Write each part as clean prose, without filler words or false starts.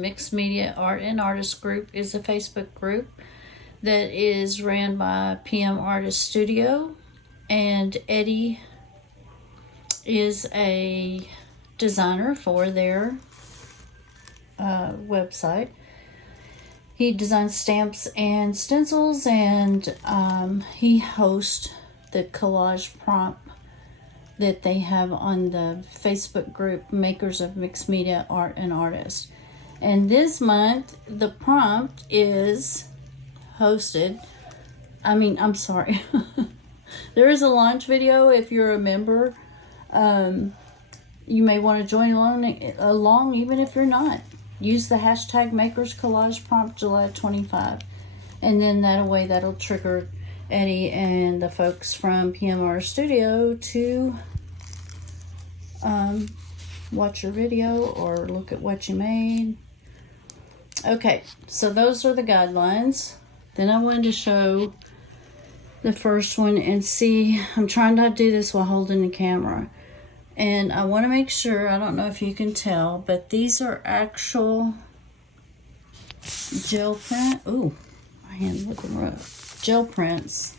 Mixed Media Art and Artist Group is a Facebook group that is ran by PM Artist Studio, and Eddie is a designer for their website. He designs stamps and stencils, and he hosts the collage prompt that they have on the Facebook group Makers of Mixed Media Art and Artists. And this month the prompt is hosted, there is a launch video. If you're a member, you may want to join along even if you're not. Use the hashtag Makers Collage Prompt July 25, and then that'll trigger Eddie and the folks from PMR Studio to watch your video or look at what you made. Okay, so those are the guidelines. Then I wanted to show the first one and see. I'm trying to do this while holding the camera. And I want to make sure, I don't know if you can tell, but these are actual gel print. Ooh, my hand looking rough. Gel prints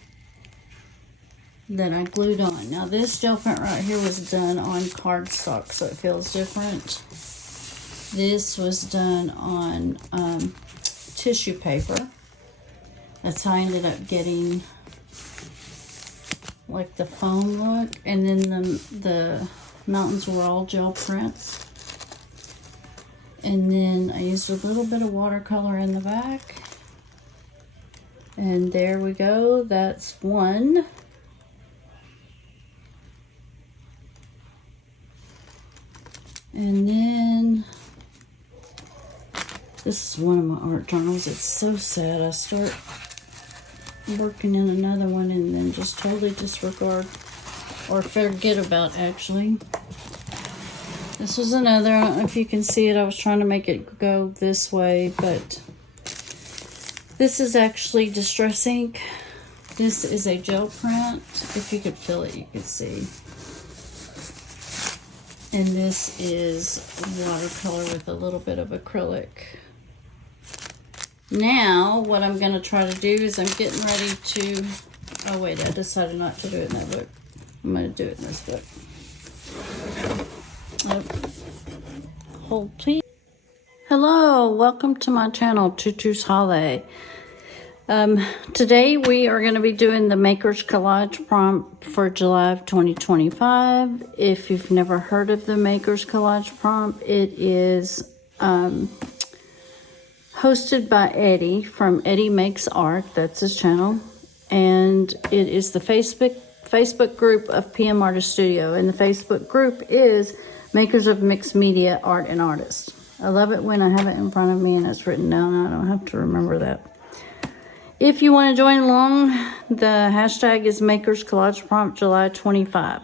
that I glued on. Now this gel print right here was done on cardstock, so it feels different. This was done on tissue paper. That's how I ended up getting like the foam look. And then the mountains were all gel prints. And then I used a little bit of watercolor in the back. And there we go. That's one. And then this is one of my art journals. It's so sad. I start working in another one and then just totally disregard or forget about, actually. This was another, I don't know if you can see it. I was trying to make it go this way, but this is actually Distress ink. This is a gel print. If you could feel it, you could see. And this is watercolor with a little bit of acrylic. Now, what I'm going to try to do is I'm getting ready to... Oh, wait, I decided not to do it in that book. I'm going to do it in this book. Hold, please. Hello, welcome to my channel, Tutu's haw-lay. Today we are going to be doing the Makers Collage prompt for July of 2025. If you've never heard of the Makers Collage prompt, it is hosted by Eddie from Eddie Makes Art. That's his channel. And it is the Facebook group of PM Artist Studio. And the Facebook group is Makers of Mixed Media Art and Artists. I love it when I have it in front of me and it's written down and I don't have to remember that. If you want to join along, the hashtag is Makers Collage Prompt July 25.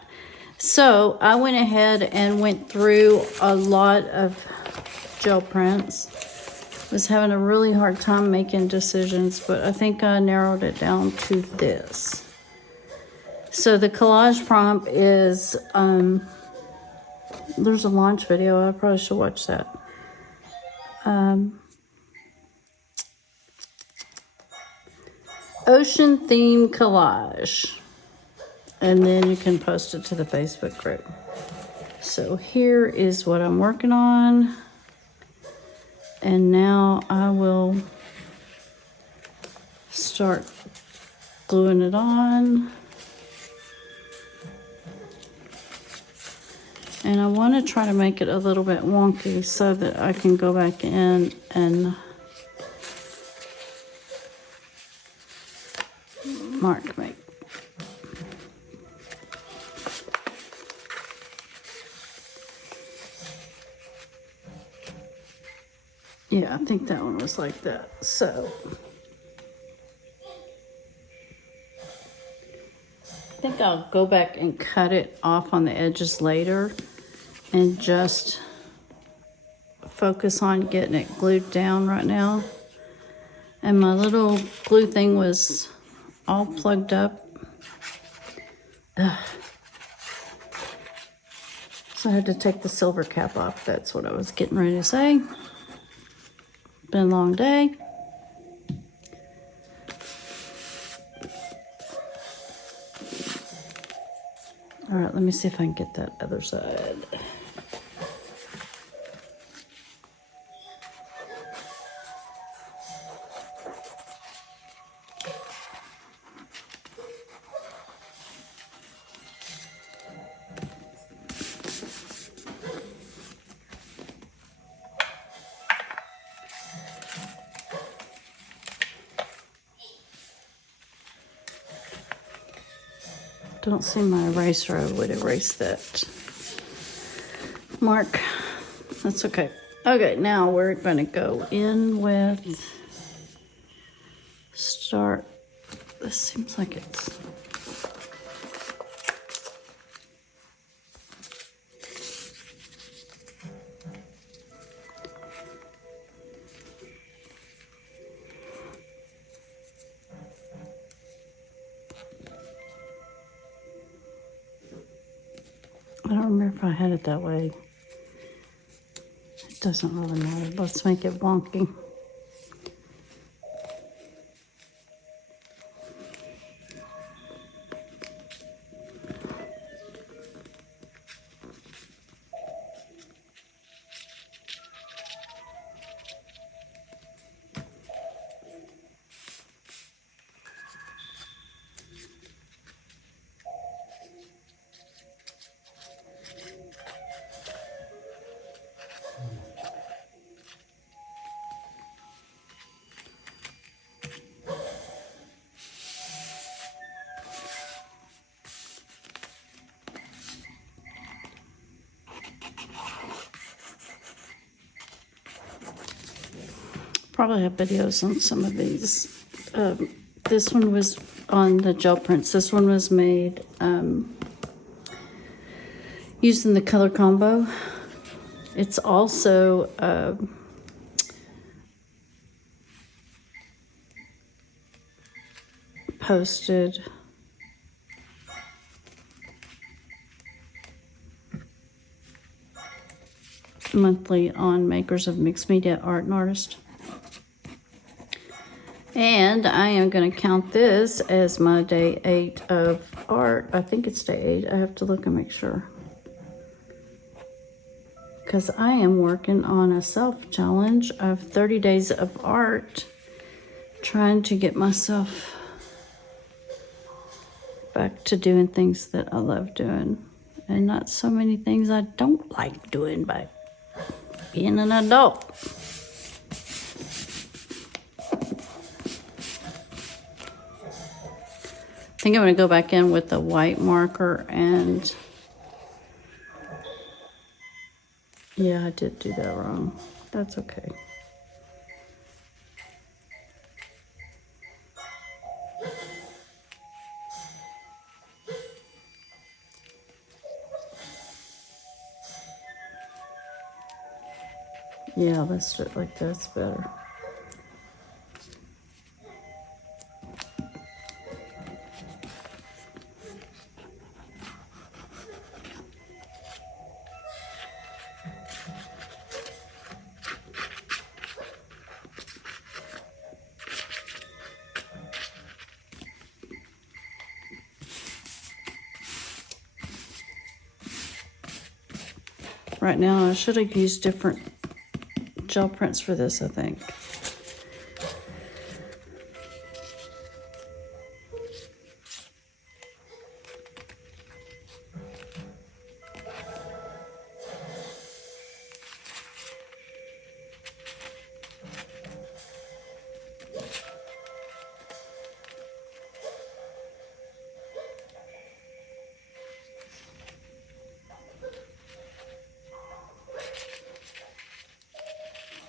So I went ahead and went through a lot of gel prints. Was having a really hard time making decisions, but I think I narrowed it down to this. So the collage prompt is, there's a launch video. I probably should watch that. Ocean theme collage, and then you can post it to the Facebook group. So here is what I'm working on, and now I will start gluing it on. And I want to try to make it a little bit wonky so that I can go back in and mark me. Yeah, I think that one was like that. So I think I'll go back and cut it off on the edges later and just focus on getting it glued down right now. And my little glue thing was all plugged up. Ugh. So I had to take the silver cap off. That's what I was getting ready to say. Been a long day. All right, let me see if I can get that other side. Don't see my eraser. I would erase that mark. That's okay. Okay, now we're going to go in with start. This seems like it's I don't remember if I had it that way. It doesn't really matter. Let's make it wonky. Probably have videos on some of these. This one was on the gel prints. This one was made using the color combo. It's also posted monthly on Makers of Mixed Media Art and Artist. And I am going to count this as my day 8 of art. I think it's day 8. I have to look and make sure. Because I am working on a self-challenge of 30 days of art. Trying to get myself back to doing things that I love doing. And not so many things I don't like doing by being an adult. I think I'm going to go back in with the white marker and yeah, I did do that wrong. That's okay. Yeah, let's do it like that's better. Right now, I should have used different gel prints for this, I think.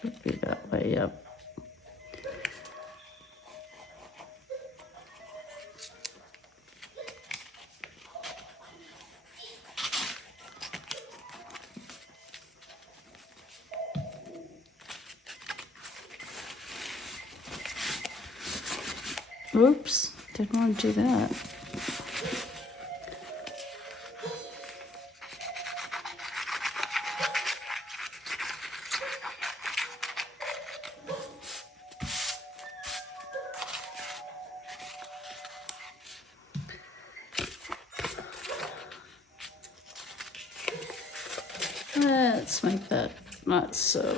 Would be that way, yep. Oops, didn't want to do that. Let's make that not so.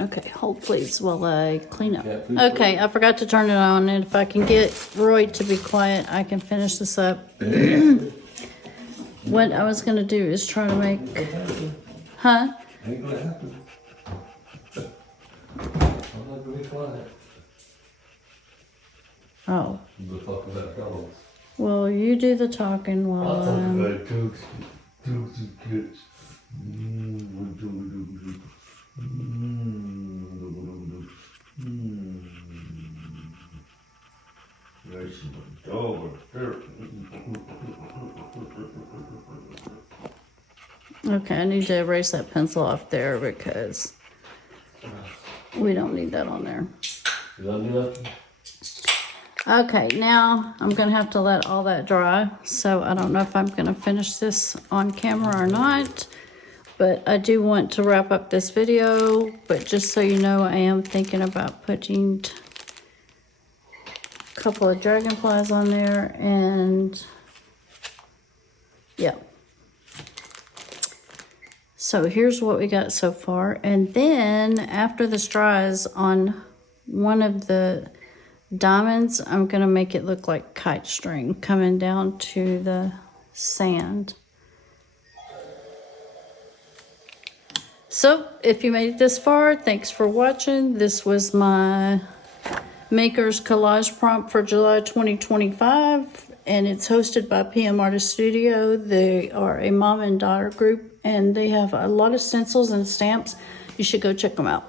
Okay, hold please while I clean up. Okay, I forgot to turn it on, and if I can get Roy to be quiet, I can finish this up. What I was gonna do is try to make, huh? Ain't gonna happen. I'm not gonna be quiet. Oh, We'll talk about fellows. well, you do the talking while I'll talk I'm... about dogs and kids. There's my dog here. Okay, I need to erase that pencil off there because we don't need that on there. Is that enough? Okay, now I'm gonna have to let all that dry. So I don't know if I'm gonna finish this on camera or not, but I do want to wrap up this video. But just so you know, I am thinking about putting a couple of dragonflies on there, and yeah. So here's what we got so far. And then after this dries on one of the diamonds, I'm gonna make it look like kite string coming down to the sand. So if you made it this far, thanks for watching. This was my Maker's Collage prompt for July 2025, and it's hosted by PM Artist Studio. They are a mom and daughter group, and they have a lot of stencils and stamps. You should go check them out.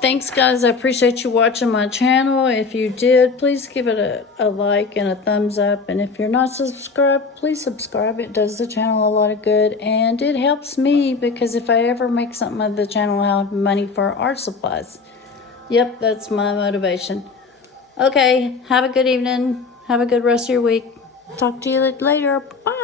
Thanks, guys. I appreciate you watching my channel. If you did, please give it a like and a thumbs up. And if you're not subscribed, please subscribe. It does the channel a lot of good, and it helps me because if I ever make something of the channel, I'll have money for art supplies. Yep, that's my motivation. Okay, have a good evening. Have a good rest of your week. Talk to you later. Bye.